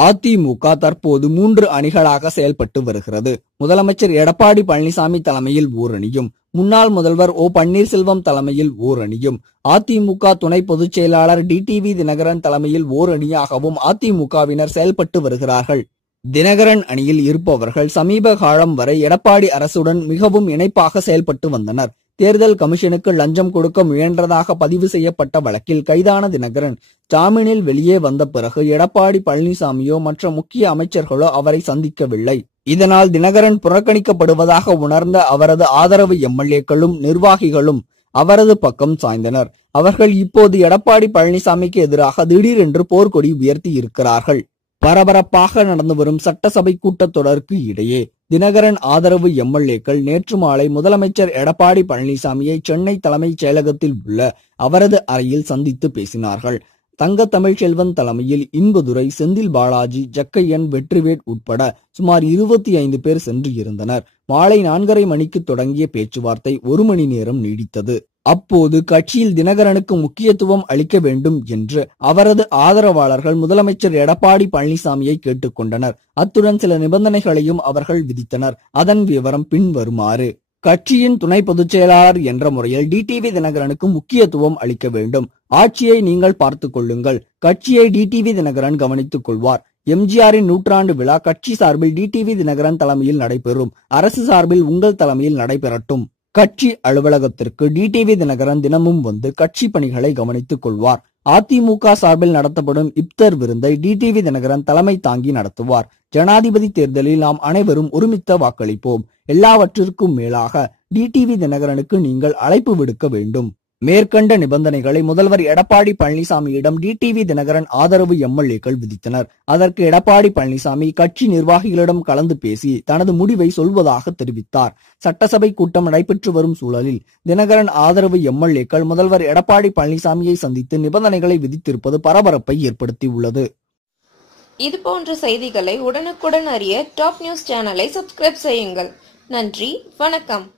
அதிமுக தற்போது மூன்று அணிகளாக செயல்பட்டு வருகிறது. முதலமைச்சர் எடப்பாடி பழனிசாமி தலைமையில் ஓர் அணியும் முன்னாள் முதல்வர் ஓ பன்னீர்செல்வம் தலைமையில் ஓர் அணியும் அதிமுக துணை பொதுச் செயலாளர் டிடிவி தினகரன் தலைமையில் ஓர் அணியாகவும் அதிமுகவினர் செயல்பட்டு வருகிறார்கள். தினகரன் அணியில் இருப்பவர்கள் சமீப காலம் வரை எடப்பாடி அரசுடன் மிகவும் இணைப்பாக செயல்பட்டு வந்தனர். தேர்தல் கமிஷனுக்கு லஞ்சம் கொடுக்க முயன்றதாக பதிவு செய்யப்பட்ட வழக்கில் கைதான தினகரன் ஜாமீனில் வெளியே வந்த பிறகு எடப்பாடி பழனிசாமியோ மற்ற முக்கிய அமைச்சர்களோ அவரை சந்திக்கவில்லை. இதனால் தினகரன் புறக்கணிக்கப்படுவதாக உணர்ந்த அவரது ஆதரவு எம்எல்ஏக்களும் நிர்வாகிகளும் அவரது பக்கம் சாய்ந்தனர். அவர்கள் இப்போது எடப்பாடி பழனிசாமிக்கு எதிராக திடீரென்று போர்க்கொடி உயர்த்தி இருக்கிறார்கள். பரபரப்பாக நடந்து வரும் சட்டசபை கூட்டத்தொடருக்கு இடையே தினகரன் ஆதரவு எம்எல்ஏக்கள் நேற்று மாலை முதலமைச்சர் எடப்பாடி பழனிசாமியை சென்னை தலைமைச் செயலகத்தில் உள்ள அவரது அறையில் சந்தித்து பேசினார்கள். தங்க தமிழ்ச்செல்வன் தலைமையில் இன்பதுரை செந்தில் பாலாஜி ஜக்கையன் வெற்றிவேட் உட்பட சுமார் இருபத்தி ஐந்து பேர் சென்று இருந்தனர். மாலை நான்கரை மணிக்கு தொடங்கிய பேச்சுவார்த்தை ஒரு மணி நேரம் நீடித்தது. அப்போது கட்சியில் தினகரனுக்கு முக்கியத்துவம் அளிக்க வேண்டும் என்று அவரது ஆதரவாளர்கள் முதலமைச்சர் எடப்பாடி பழனிசாமியை கேட்டுக்கொண்டனர். அத்துடன் சில நிபந்தனைகளையும் அவர்கள் விதித்தனர். அதன் விவரம் பின்வருமாறு கட்சியின் துணை பொதுச் செயலாளர் என்ற முறையில் டிடிவி தினகரனுக்கு முக்கியத்துவம் அளிக்க வேண்டும். ஆட்சியை நீங்கள் பார்த்துக் கொள்ளுங்கள். கட்சியை டிடிவி தினகரன் கவனித்துக் கொள்வார். எம்ஜிஆரின் நூற்றாண்டு விழா கட்சி சார்பில் டிடிவி தினகரன் தலைமையில் நடைபெறும். அரசு சார்பில் உங்கள் தலைமையில் நடைபெறட்டும். கட்சி அலுவலகத்திற்கு டிடிவி தினகரன் தினமும் வந்து கட்சி பணிகளை கவனித்துக் கொள்வார். அதிமுக சார்பில் நடத்தப்படும் இப்தர் விருந்தை டிடிவி தினகரன் தலைமை தாங்கி நடத்துவார். ஜனாதிபதி தேர்தலில் நாம் அனைவரும் ஒருமித்த வாக்களிப்போம். எல்லாவற்றிற்கும் மேலாக டிடிவி தினகரனுக்கு நீங்கள் அழைப்பு விடுக்க வேண்டும். மேற்கண்ட நிபந்தனைகளை முதல்வர் எடப்பாடி பழனிசாமியிடம் டிடிவி தினகரன் ஆதரவு எம்எல்ஏக்கள் விதித்தனர். அதற்கு எடப்பாடி பழனிசாமி கட்சி நிர்வாகிகளிடம் கலந்து பேசி தனது முடிவை சொல்வதாக தெரிவித்தார். சட்டசபை கூட்டம் நடைபெற்று வரும் சூழலில் தினகரன் ஆதரவு எம்எல்ஏக்கள் முதல்வர் எடப்பாடி பழனிசாமியை சந்தித்து நிபந்தனைகளை விதித்திருப்பது பரபரப்பை ஏற்படுத்தியுள்ளது. இது போன்ற செய்திகளை உடனுக்குடன் அறிய டாப் நியூஸ் சேனலை சப்ஸ்கிரைப் செய்யுங்கள். நன்றி வணக்கம்.